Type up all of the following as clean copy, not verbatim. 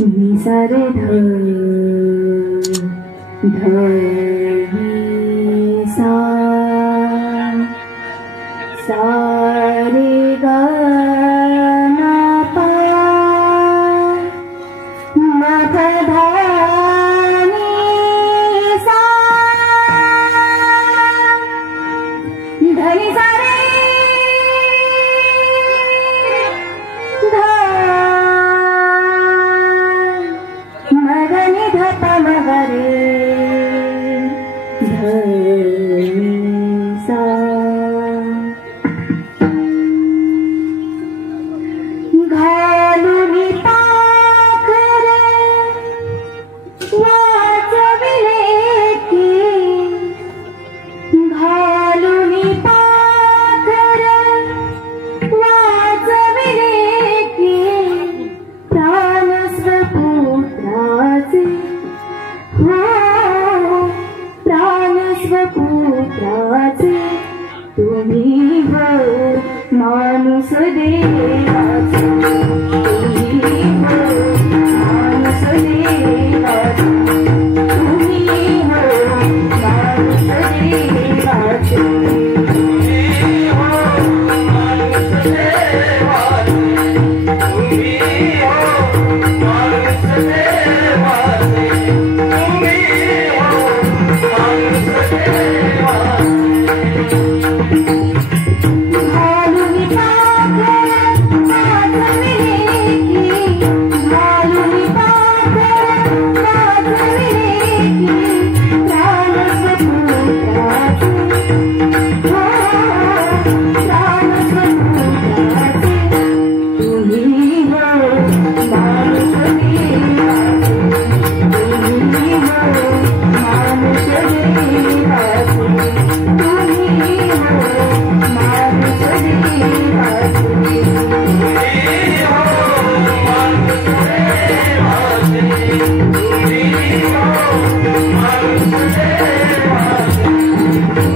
निसारे ध सा सा रे ग ना पा म प ध नि सा ध नि सा रे ध म ग नि ध प म ग रे ध नि सा घालुनी पाखर वाजविले की घालुनी पाखर वाजविले की प्राण स्वपुत्राचे हो प्राण स्वपुत्राचे तुम्ही हो माणूस देवाचे तुम्ही हो माणूस देवाचे तुम्ही हो माणूस देवाचे तुम्ही हो माणूस देवाचे तुम्ही हो माणूस देवाचे तुम्ही हो माणूस देवाचे घालुनी पाखर वाजविले की घालुनी पाखर वाजविले की प्राण स्वपुत्राचे हो प्राण स्वपुत्राचे तुम्ही हो माणूस देवाचे तुम्ही हो माणूस देवाचे तुम्ही हो माणूस देवाचे तुम्ही हो माणूस देवाचे तुम्ही हो माणूस देवाचे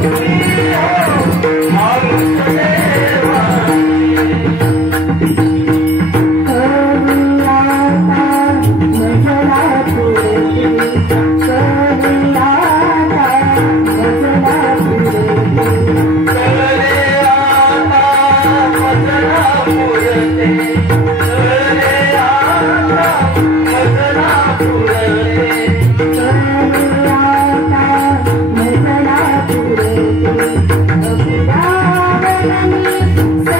तुम्ही हो माणूस देवाचे सा